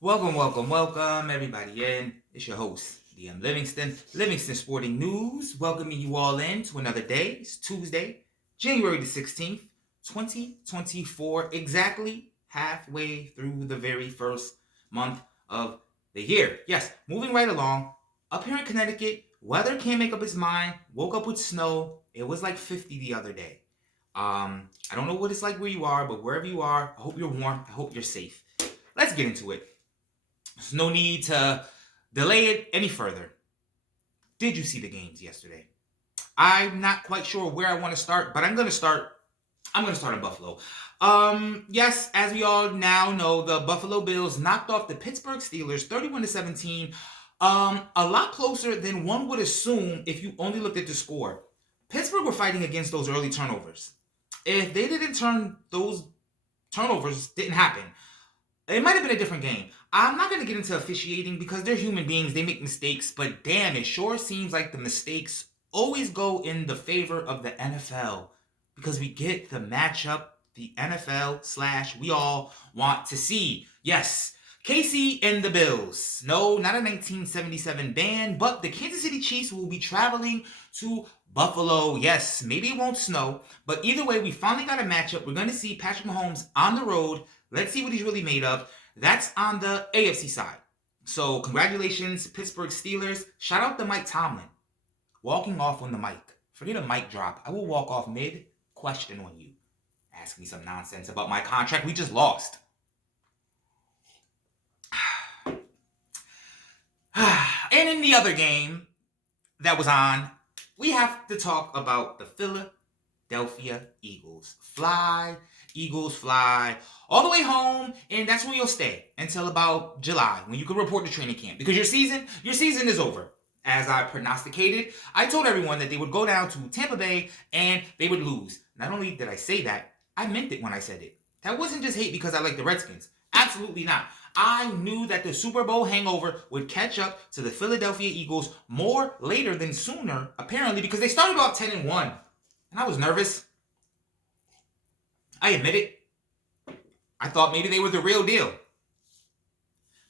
Welcome, everybody in. It's your host, DM Livingston Sporting News, welcoming you all in to another day. It's Tuesday, January the 16th, 2024, exactly halfway through the very first month of the year. Yes, moving right along. Up here in Connecticut, weather can't make up its mind. Woke up with snow. It was like 50 the other day. I don't know what it's like where you are, but wherever you are, I hope you're warm. I hope you're safe. Let's get into it. There's no need to delay it any further. Did you see the games yesterday? I'm not quite sure where I want to start, but I'm going to start in Buffalo. Yes, as we all now know, the Buffalo Bills knocked off the Pittsburgh Steelers 31-17. A lot closer than one would assume if you only looked at the score. Pittsburgh were fighting against those early turnovers. If they didn't turn those turnovers didn't happen, it might have been a different game. I'm not going to get into officiating because they're human beings. They make mistakes. But damn, it sure seems like the mistakes always go in the favor of the NFL because we get the matchup the NFL / we all want to see. Yes, KC and the Bills. No, not a 1977 band, but the Kansas City Chiefs will be traveling to Buffalo. Yes, maybe it won't snow, but either way, we finally got a matchup. We're going to see Patrick Mahomes on the road. Let's see what he's really made of. That's on the AFC side. So congratulations, Pittsburgh Steelers. Shout out to Mike Tomlin. Walking off on the mic. Forget a mic drop. I will walk off mid-question on you. Ask me some nonsense about my contract. We just lost. And in the other game that was on, we have to talk about the Philadelphia Eagles. Fly, Eagles fly, all the way home, and that's where you'll stay until about July, when you can report to training camp. Because your season is over. As I prognosticated, I told everyone that they would go down to Tampa Bay and they would lose. Not only did I say that, I meant it when I said it. That wasn't just hate because I like the Redskins. Absolutely not. I knew that the Super Bowl hangover would catch up to the Philadelphia Eagles more later than sooner, apparently, because they started off 10-1. And I was nervous. I admit it. I thought maybe they were the real deal.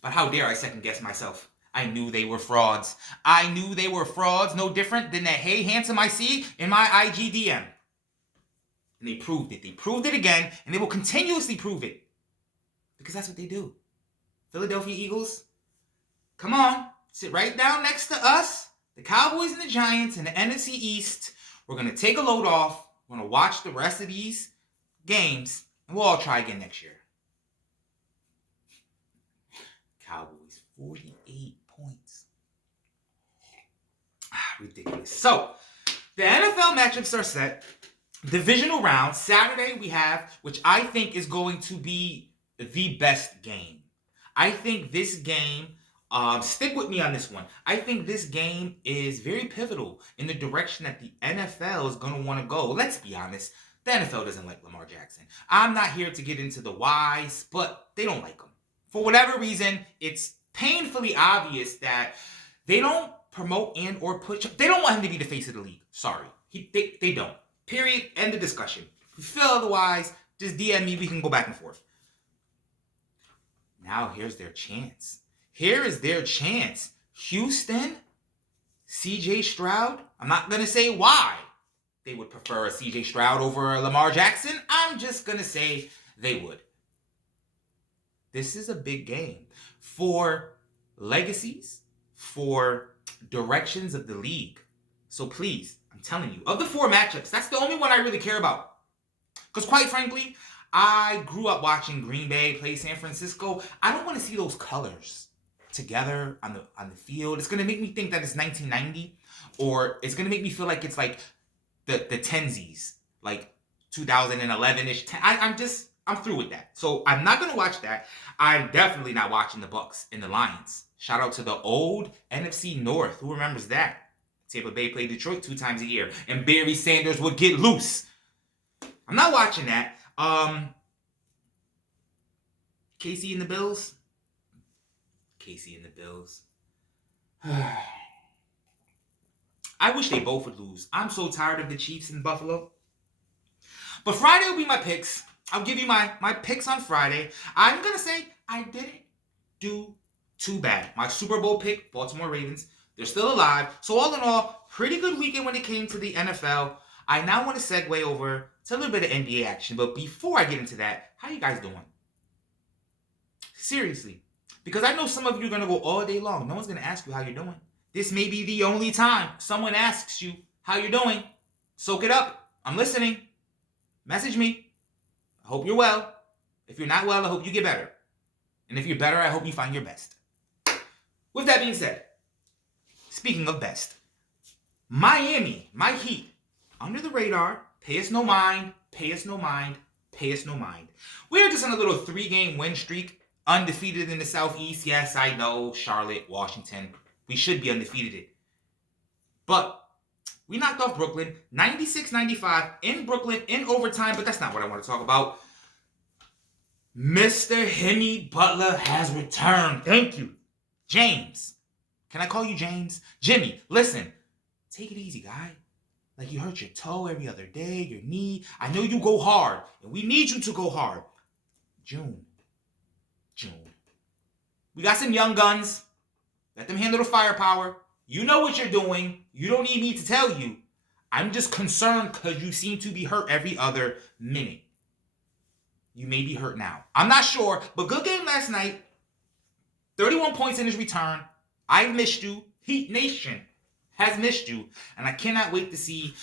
But how dare I second guess myself? I knew they were frauds. I knew they were frauds, no different than that hey handsome I see in my IG DM. And they proved it. They proved it again, and they will continuously prove it. Because that's what they do. Philadelphia Eagles, come on, sit right down next to us, the Cowboys and the Giants in the NFC East. We're going to take a load off. We're going to watch the rest of these games, and we'll all try again next year. Cowboys, 48 points. Ridiculous. So, the NFL matchups are set. Divisional round. Saturday we have, which I think is going to be the best game. I think this game, stick with me on this one. I think this game is very pivotal in the direction that the NFL is going to want to go. Let's be honest. The NFL doesn't like Lamar Jackson. I'm not here to get into the whys, but they don't like him. For whatever reason, it's painfully obvious that they don't promote and or push. They don't want him to be the face of the league. Sorry. They don't. Period. End of discussion. If you feel otherwise, just DM me. We can go back and forth. Now here's their chance. Here is their chance. Houston, CJ Stroud. I'm not going to say why they would prefer a CJ Stroud over a Lamar Jackson. I'm just going to say they would. This is a big game for legacies, for directions of the league. So please, I'm telling you, of the four matchups, that's the only one I really care about. Because quite frankly, I grew up watching Green Bay play San Francisco. I don't want to see those colors together on the field. It's going to make me think that it's 1990, or it's going to make me feel like it's like the Tensies, like 2011-ish. I'm through with that. So I'm not going to watch that. I'm definitely not watching the Bucks and the Lions. Shout out to the old NFC North. Who remembers that? Tampa Bay played Detroit 2 times a year, and Barry Sanders would get loose. I'm not watching that. KC and the Bills. KC and the Bills. I wish they both would lose. I'm so tired of the Chiefs in Buffalo. But Friday will be my picks. I'll give you my picks on Friday. I'm going to say I did it do too bad. My Super Bowl pick, Baltimore Ravens, they're still alive. So all in all, pretty good weekend when it came to the NFL. I now want to segue over to a little bit of NBA action. But before I get into that, how you guys doing? Seriously. Because I know some of you are going to go all day long. No one's going to ask you how you're doing. This may be the only time someone asks you how you're doing. Soak it up. I'm listening. Message me. I hope you're well. If you're not well, I hope you get better. And if you're better, I hope you find your best. With that being said, speaking of best, Miami, my Heat, under the radar, pay us no mind, pay us no mind, pay us no mind. We're just on a little 3-game win streak, undefeated in the Southeast. Yes, I know, Charlotte, Washington, we should be undefeated. But we knocked off Brooklyn, 96-95 in Brooklyn in overtime, but that's not what I want to talk about. Mr. Jimmy Butler has returned. Thank you. James. Can I call you James? Jimmy, listen. Take it easy, guy. Like you hurt your toe every other day, your knee. I know you go hard, and we need you to go hard. June. We got some young guns. Let them handle the firepower. You know what you're doing. You don't need me to tell you. I'm just concerned because you seem to be hurt every other minute. You may be hurt now. I'm not sure, but good game last night. 31 points in his return. I've missed you. Heat Nation has missed you. And I cannot wait to see.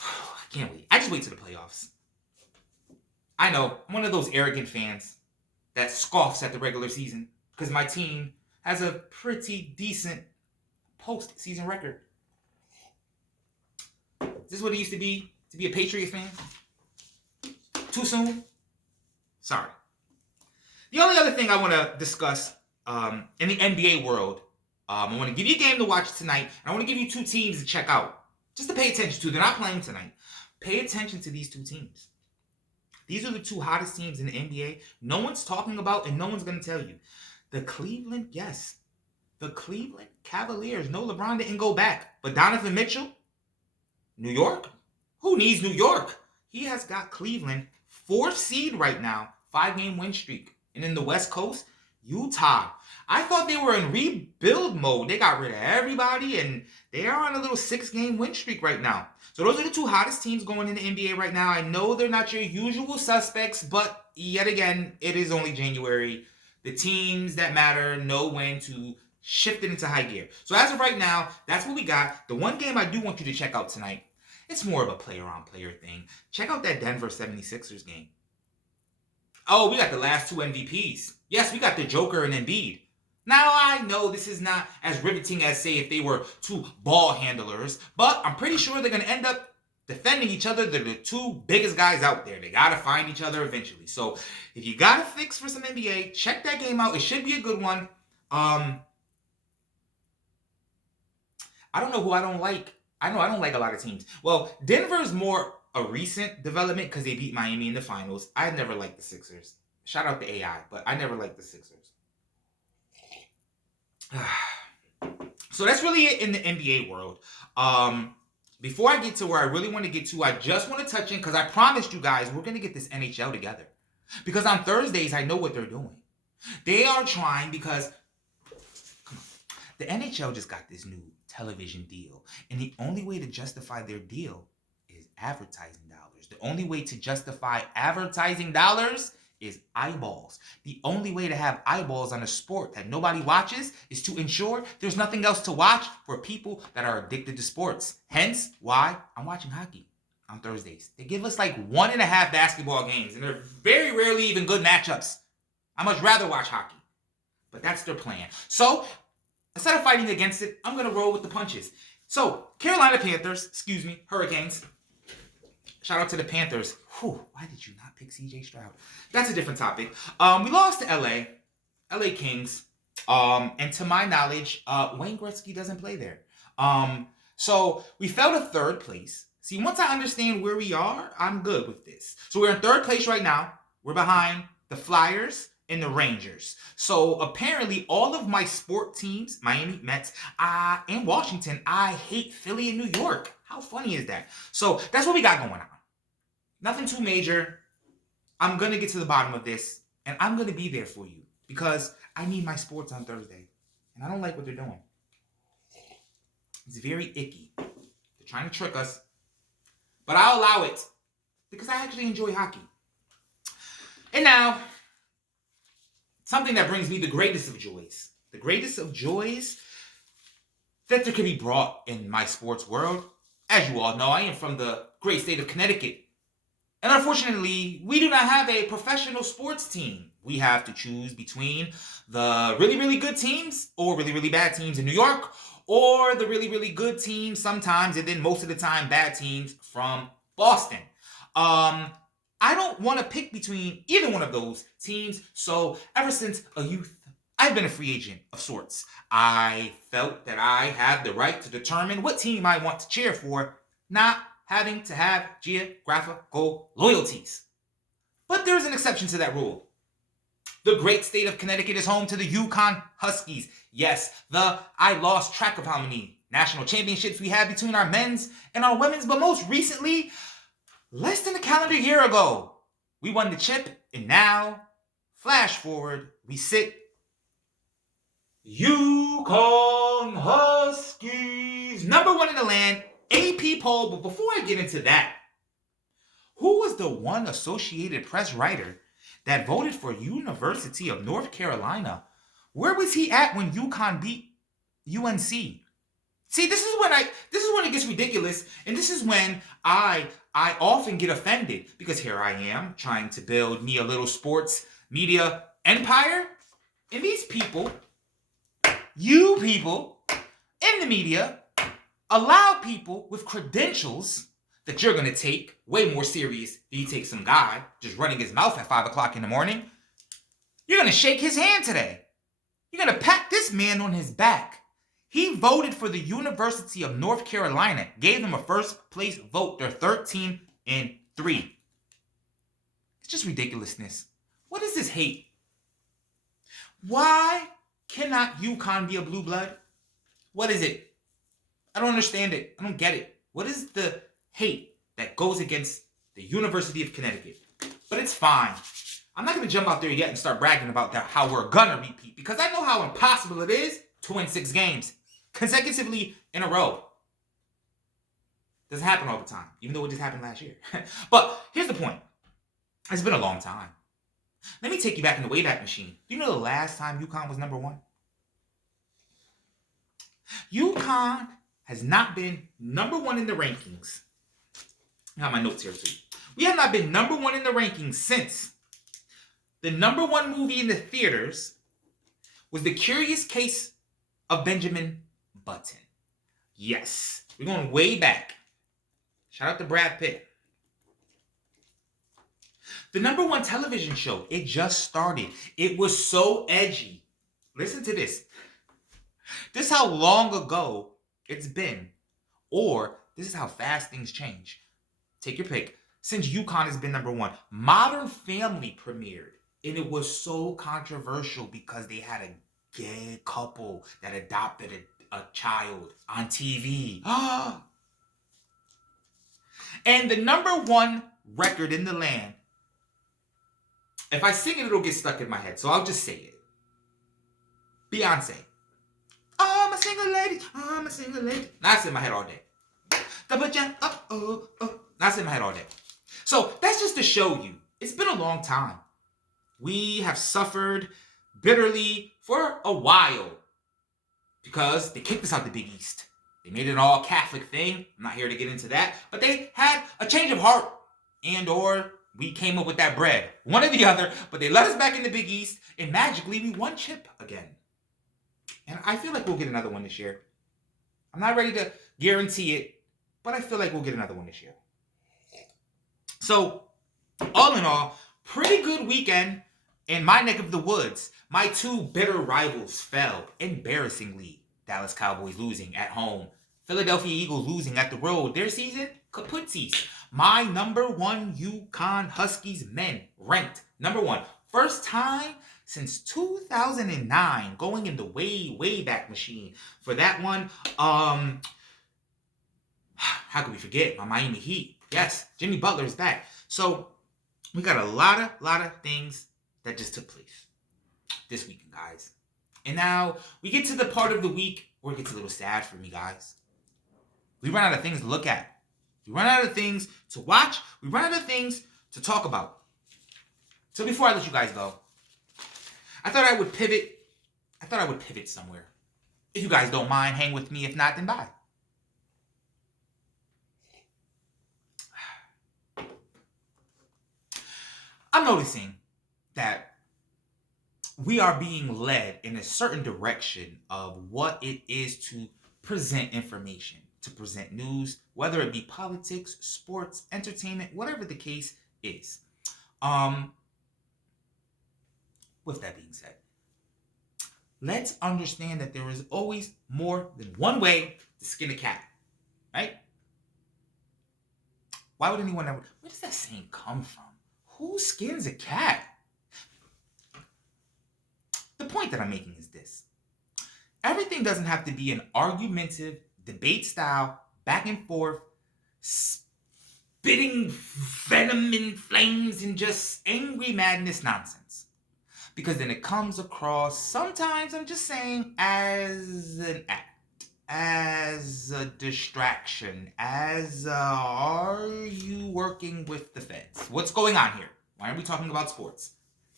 I can't wait. I just wait to the playoffs. I know, I'm one of those arrogant fans that scoffs at the regular season because my team has a pretty decent postseason record. Is this what it used to be a Patriots fan? Too soon? Sorry. The only other thing I want to discuss in the NBA world, I want to give you a game to watch tonight, and I want to give you 2 teams to check out, just to pay attention to. They're not playing tonight. Pay attention to these 2 teams. These are the 2 hottest teams in the NBA. No one's talking about, and no one's going to tell you. The Cleveland Cavaliers. No, LeBron didn't go back. But Donovan Mitchell, New York? Who needs New York? He has got Cleveland 4th seed right now, 5-game win streak. And in the West Coast, Utah. I thought they were in rebuild mode. They got rid of everybody, and they are on a little 6-game win streak right now. So those are the 2 hottest teams going in the NBA right now. I know they're not your usual suspects, but yet again, it is only January. The teams that matter know when to shift it into high gear. So as of right now, that's what we got. The one game I do want you to check out tonight, it's more of a player-on-player thing. Check out that Denver 76ers game. Oh, we got the last 2 MVPs. Yes, we got the Joker and Embiid. Now, I know this is not as riveting as, say, if they were 2 ball handlers, but I'm pretty sure they're going to end up defending each other. They're the 2 biggest guys out there. They got to find each other eventually. So, if you got a fix for some NBA, check that game out. It should be a good one. I don't know who I don't like. I know I don't like a lot of teams. Well, Denver's more a recent development because they beat Miami in the finals. I never liked the Sixers. Shout out to AI, but I never liked the Sixers. So that's really it in the NBA world. Before I get to where I really want to get to, I just want to touch in because I promised you guys we're going to get this NHL together. Because on Thursdays, I know what they're doing. They are trying because come on, the NHL just got this new television deal. And the only way to justify their deal is advertising dollars. The only way to justify advertising dollars is eyeballs. The only way to have eyeballs on a sport that nobody watches is to ensure there's nothing else to watch for people that are addicted to sports. Hence why I'm watching hockey on Thursdays. They give us like 1.5 basketball games, and they're very rarely even good matchups. I much rather watch hockey. But that's their plan. So instead of fighting against it, I'm going to roll with the punches. So Carolina Panthers, Hurricanes. Shout out to the Panthers. Whew, why did you not pick CJ Stroud? That's a different topic. We lost to LA Kings. And to my knowledge, Wayne Gretzky doesn't play there. So we fell to 3rd place. See, once I understand where we are, I'm good with this. So we're in 3rd place right now. We're behind the Flyers and the Rangers. So apparently all of my sport teams, Miami, Mets, and Washington, I hate Philly and New York. How funny is that? So that's what we got going on. Nothing too major. I'm going to get to the bottom of this, and I'm going to be there for you. because I need my sports on Thursday. And I don't like what they're doing. It's very icky. They're trying to trick us. But I'll allow it because I actually enjoy hockey. And now, something that brings me the greatest of joys. The greatest of joys that there can be brought in my sports world. As you all know, I am from the great state of Connecticut. And unfortunately, we do not have a professional sports team. We have to choose between the really, really good teams or really, really bad teams in New York, or the really, really good teams sometimes, and then most of the time, bad teams from Boston. I don't want to pick between either one of those teams. So ever since a youth, I've been a free agent of sorts. I felt that I had the right to determine what team I want to cheer for, not having to have geographical loyalties. But there's an exception to that rule. The great state of Connecticut is home to the UCONN Huskies. Yes, I lost track of how many national championships we had between our men's and our women's, but most recently, less than a calendar year ago, we won the chip, and now, flash forward, we sit UConn Huskies, #1 in the land, AP poll. But before I get into that, who was the one Associated Press writer that voted for University of North Carolina? Where was he at when UConn beat UNC? See, this is when it gets ridiculous, and this is when I often get offended, because here I am trying to build me a little sports media empire, and these people, you people in the media, allow people with credentials that you're going to take way more serious than you take some guy just running his mouth at 5 o'clock in the morning. You're going to shake his hand today. You're going to pat this man on his back. He voted for the University of North Carolina, gave them a first place vote. They're 13-3. It's just ridiculousness. What is this hate? Why cannot UConn be a blue blood? What is it? I don't understand it. I don't get it. What is the hate that goes against the University of Connecticut? But it's fine. I'm not going to jump out there yet and start bragging about how we're going to repeat, because I know how impossible it is to win 6 games consecutively in a row. Doesn't happen all the time, even though it just happened last year. But here's the point. It's been a long time. Let me take you back in the Wayback Machine. Do you know the last time UConn was #1? UConn has not been #1 in the rankings. I got my notes here too. We have not been #1 in the rankings since the #1 movie in the theaters was The Curious Case of Benjamin Button. Yes, we're going way back. Shout out to Brad Pitt. The #1 television show, it just started. It was so edgy. Listen to this. This is how long ago it's been. Or this is how fast things change. Take your pick. Since UConn has been #1, Modern Family premiered. And it was so controversial because they had a gay couple that adopted a child on TV. And the #1 record in the land, if I sing it, it'll get stuck in my head. So I'll just say it. Beyonce. I'm a single lady. I'm a single lady. That's in my head all day. That's in my head all day. So that's just to show you. It's been a long time. We have suffered bitterly for a while because they kicked us out the Big East. They made it an all-Catholic thing. I'm not here to get into that. But they had a change of heart, and or we came up with that bread. One or the other, but they let us back in the Big East, and magically we won chip again. And I feel like we'll get another one this year. I'm not ready to guarantee it, but I feel like we'll get another one this year. So, all in all, pretty good weekend in my neck of the woods. My 2 bitter rivals fell embarrassingly. Dallas Cowboys losing at home. Philadelphia Eagles losing at the road. Their season, kaputsis. My #1 UConn Huskies men ranked #1. First time since 2009, going in the way back machine. For that one, how could we forget? My Miami Heat. Yes, Jimmy Butler is back. So we got a lot of things that just took place. this weekend, guys. And now we get to the part of the week where it gets a little sad for me, guys. We run out of things to look at. We run out of things to watch. We run out of things to talk about. So before I let you guys go, I thought I would pivot somewhere. If you guys don't mind, hang with me. If not, then bye. I'm noticing that we are being led in a certain direction of what it is to present information, to present news, whether it be politics, sports, entertainment, whatever the case is. With that being said, let's understand that there is always more than one way to skin a cat, right? Why would anyone ever... Where does that saying come from? Who skins a cat? The point that I'm making is this. Everything doesn't have to be an argumentative, debate style, back and forth, spitting venom and flames and just angry madness nonsense. Because then it comes across, sometimes I'm just saying, as an act, as a distraction, as are you working with the feds? What's going on here? Why aren't we talking about sports?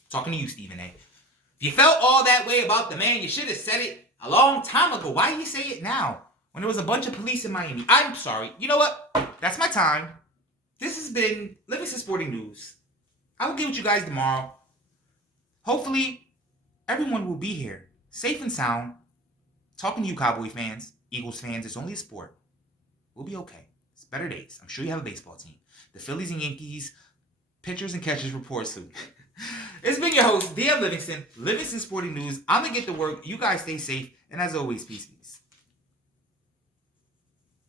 I'm talking to you, Stephen A. If you felt all that way about the man, you should have said it a long time ago. Why do you say it now? When there was a bunch of police in Miami. I'm sorry. You know what? That's my time. This has been Livingston Sporting News. I will get with you guys tomorrow. Hopefully, everyone will be here, safe and sound. Talking to you, Cowboy fans, Eagles fans. It's only a sport. We'll be okay. It's better days. I'm sure you have a baseball team. The Phillies and Yankees, pitchers and catchers report soon. It's been your host, DM Livingston, Livingston Sporting News. I'm going to get to work. You guys stay safe. And as always, peace.